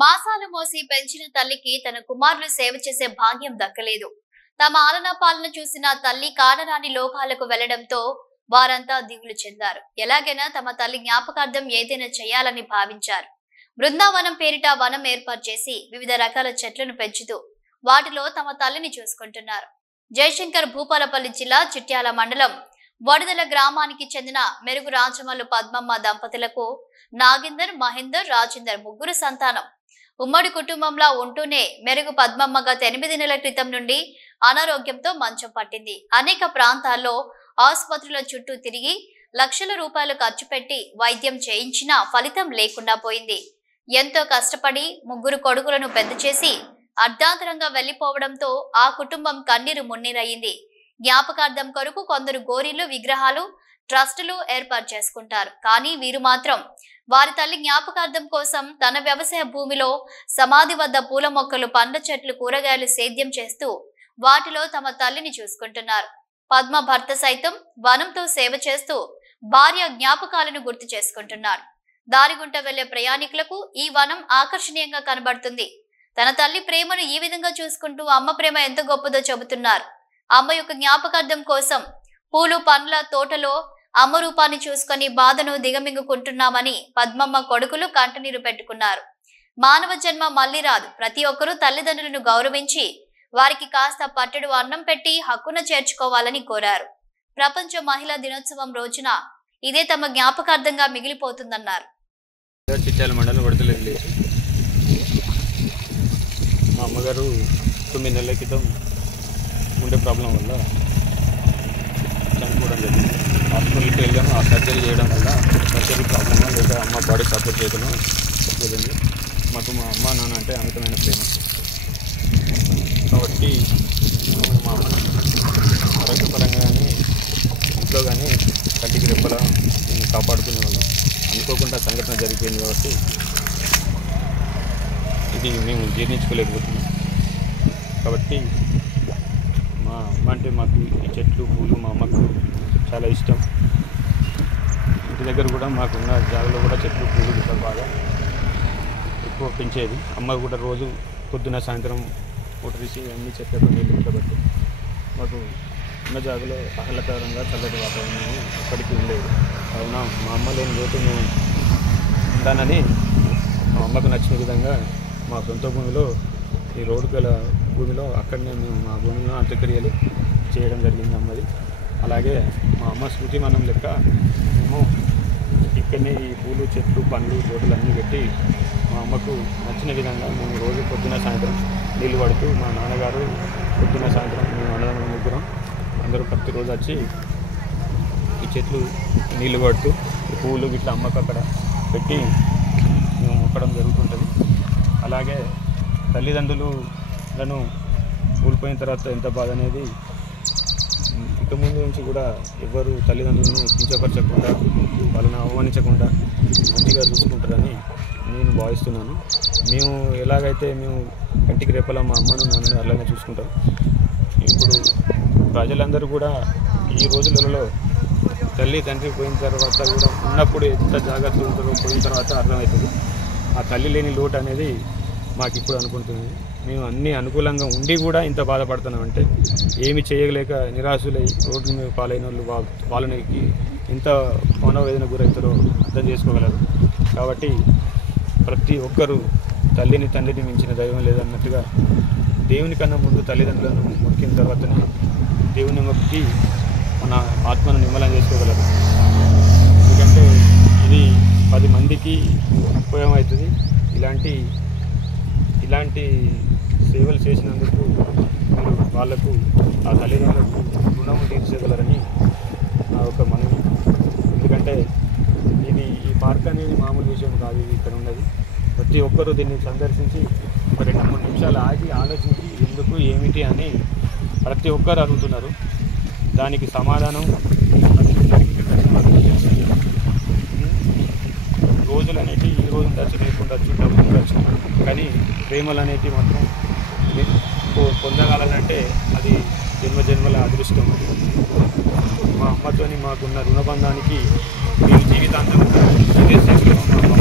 మాసాలు మోసి పెంచిన తల్లికి తన కుమారులు సేవ చేసే భాగ్యం దక్కలేదు. తమ ఆలన పాలన చూసిన తల్లి కానరాని లోకాలకు వెళ్లడంతో వారంతా దిగులు చెందారు. ఎలాగైనా తమ తల్లి జ్ఞాపకార్థం ఏదైనా చేయాలని భావించారు. బృందావనం పేరిట వనం ఏర్పాటు చేసి వివిధ రకాల చెట్లను పెంచుతూ వాటిలో తమ తల్లిని చూసుకుంటున్నారు. జయశంకర్ భూపాలపల్లి జిల్లా చిట్యాల మండలం వడదల గ్రామానికి చెందిన మెరుగు రాజమల్లు పద్మమ్మ దంపతులకు నాగేందర్, మహేందర్, రాజేందర్ ముగ్గురు సంతానం. ఉమ్మడి కుటుంబంలో ఉంటూనే మెరుగు పద్మమ్మ గత 8 నెలల క్రితం నుండి అనారోగ్యంతో మంచం పట్టింది. అనేక ప్రాంతాల్లో ఆసుపత్రుల చుట్టూ తిరిగి లక్షల రూపాయలు ఖర్చు పెట్టి వైద్యం చేయించినా ఫలితం లేకుండా పోయింది. ఎంతో కష్టపడి ముగ్గురు కొడుకులను పెద్ద చేసి అర్ధాంతరంగా వెళ్లిపోవడంతో ఆ కుటుంబం కన్నీరు మున్నీరయ్యింది. జ్ఞాపకార్థం కొరకు కొందరు గోరీలు, విగ్రహాలు, ట్రస్టులు ఏర్పాటు చేసుకుంటారు. కానీ వీరు మాత్రం వారి తల్లి జ్ఞాపకార్థం కోసం తన వ్యవసాయ భూమిలో సమాధి వద్ద పూల మొక్కలు, పండ్ల చెట్లు, కూరగాయలు సేద్యం చేస్తూ వాటిలో తమ తల్లిని చూసుకుంటున్నారు. పద్మ భర్త సైతం వనంతో సేవ చేస్తూ భార్య జ్ఞాపకాలను గుర్తు చేసుకుంటున్నాడు. దారిగుంట వెళ్లే ప్రయాణికులకు ఈ వనం ఆకర్షణీయంగా కనబడుతుంది. తన తల్లి ప్రేమను ఈ విధంగా చూసుకుంటూ అమ్మ ప్రేమ ఎంత గొప్పదో చెబుతున్నారు. అమ్మ యొక్క జ్ఞాపకార్థం కోసం పూలు, పండ్ల తోటలో అమ్మ రూపాన్ని చూసుకొని బాధను దిగమింగుకుంటున్నామని పద్మమ్మ కొడుకులు కంటనీరు పెట్టుకున్నారు. మానవ జన్మ మళ్లీ రాదు. ప్రతి ఒక్కరూ తల్లిదండ్రులను గౌరవించి వారికి కాస్త పట్టెడు అన్నం పెట్టి హక్కున చేర్చుకోవాలని కోరారు. ప్రపంచ మహిళా దినోత్సవం రోజున ఇదే తమ జ్ఞాపకార్థంగా మిగిలిపోతుందన్నారు. చిట్యాల మండలం వడదల విలేజ్. మా అమ్మగారు 9 నెలల క్రితం ఉండే ప్రాబ్లం వల్ల చనిపోవడం జరిగింది. హాస్పిటల్కి వెళ్ళాము. ఆ సర్జరీ చేయడం వల్ల సర్జరీ ప్రాబ్లమా లేదా అమ్మ బాడీ సపోర్ట్ చేయడమో జరిగింది. మాకు మా అమ్మ నాన్న అంటే అమితమైన ప్రేమ. కాబట్టి మా అమ్మ ఆరోగ్యపరంగా కానీ ఇంట్లో కానీ కంటికి రెప్పలా కాపాడుకునే వాళ్ళం. అనుకోకుండా సంఘటన జరిగిపోయింది కాబట్టి ఇది మేము జీర్ణించుకోలేకపోతున్నాం. కాబట్టి మా అమ్మ అంటే మాకు ఈ చెట్లు, పూలు మా అమ్మకు చాలా ఇష్టం. ఇంటి దగ్గర కూడా మాకున్న జాగాలో కూడా చెట్లు, పూలు కూడా బాగా ఎక్కువ పెంచేది. అమ్మ కూడా రోజు పొద్దున సాయంత్రం తీసి అన్ని చెట్లకు నీళ్ళు ఉండబట్టి మాకు ఉన్న జాగాలో ఆహ్లాదకరంగా చల్లటి వాతావరణం ఎప్పటికీ ఉండేది. అవునా మా అమ్మ లేని లోటు మేము ఉందానని మా అమ్మకు నచ్చిన విధంగా మా సొంత భూమిలో, ఈ రోడ్డు గల భూమిలో అక్కడనే మేము మా భూమిలో అంత్యక్రియలు చేయడం జరిగింది అమ్మది. అలాగే మా అమ్మ స్మృతి మనం లెక్క మేము ఇక్కడనే ఈ పూలు, చెట్లు, పండ్లు, తోటలు అన్నీ పెట్టి మా అమ్మకు నచ్చిన విధంగా మేము రోజు పొద్దున సాయంత్రం నీళ్ళు పడుతూ, మా నాన్నగారు పొద్దున సాయంత్రం మేము అన్నదమ్ముల ముగ్గురం అందరూ ప్రతిరోజు వచ్చి ఈ చెట్లు నీళ్ళు పడుతూ ఈ పువ్వులు ఇట్లా అమ్మకు అక్కడ పెట్టి మేము మొక్కడం జరుగుతుంటుంది. అలాగే తల్లిదండ్రులను కోల్పోయిన తర్వాత ఎంత బాధ అనేది ఇక ముందు నుంచి కూడా ఎవ్వరు తల్లిదండ్రులను కించపరచకుండా, వాళ్ళని అవమానించకుండా మంచిగా చూసుకుంటారని నేను భావిస్తున్నాను. మేము ఎలాగైతే మేము కంటికి రేపలా మా అమ్మను నాన్నని అలానే చూసుకుంటాం. ఇప్పుడు ప్రజలందరూ కూడా ఈ రోజులలో తల్లి తండ్రి పోయిన తర్వాత కూడా ఉన్నప్పుడు ఎంత జాగ్రత్తలు ఉంటారో పోయిన తర్వాత అర్థమవుతుంది. ఆ తల్లి లేని లోటు అనేది మాకు ఇప్పుడు అనుకుంటుంది. మేము అన్నీ అనుకూలంగా ఉండి కూడా ఇంత బాధపడుతున్నామంటే ఏమి చేయలేక నిరాశులై రోడ్డు మీద పాలైన వాళ్ళు వాళ్ళకి ఎంత మనోవేదన గురవుతారో అర్థం చేసుకోగలరు. కాబట్టి ప్రతి ఒక్కరూ తల్లిని తండ్రిని మించిన దైవం లేదన్నట్టుగా దేవుని కన్నా ముందు తల్లిదండ్రులను మొక్కిన తర్వాతనే దేవుని మొక్కి మన ఆత్మను నిమ్మలం చేసుకోగలరు. ఎందుకంటే ఇది 10 మందికి ఉపయోగమవుతుంది. ఇలాంటి సేవలు చేసినందుకు మీరు వాళ్లకు, ఆ తల్లిదండ్రులకు రుణము తీర్చగలరని నా ఒక మనవి. ఎందుకంటే ఈ పార్క్ అనేది మామూలు విషయం కాదు. ఇది ఇక్కడ ఉన్నది. ప్రతి ఒక్కరూ దీన్ని సందర్శించి ఒక 2-3 నిమిషాలు ఆగి ఆలోచించి ఎందుకు ఏమిటి అని ప్రతి ఒక్కరు అడుగుతున్నారు. దానికి సమాధానం రోజులు అనేవి ఈ రోజు ఉండొచ్చు, లేకుండా డబ్బులు ఉండొచ్చు, కానీ ప్రేమలు అనేవి మాత్రం పొందగలంటే అది జన్మజన్మల అదృష్టం. మా అమ్మతోని మాకున్న రుణబంధానికి నేను జీవితాంతం ఇదే స్థితిలో మా అమ్మ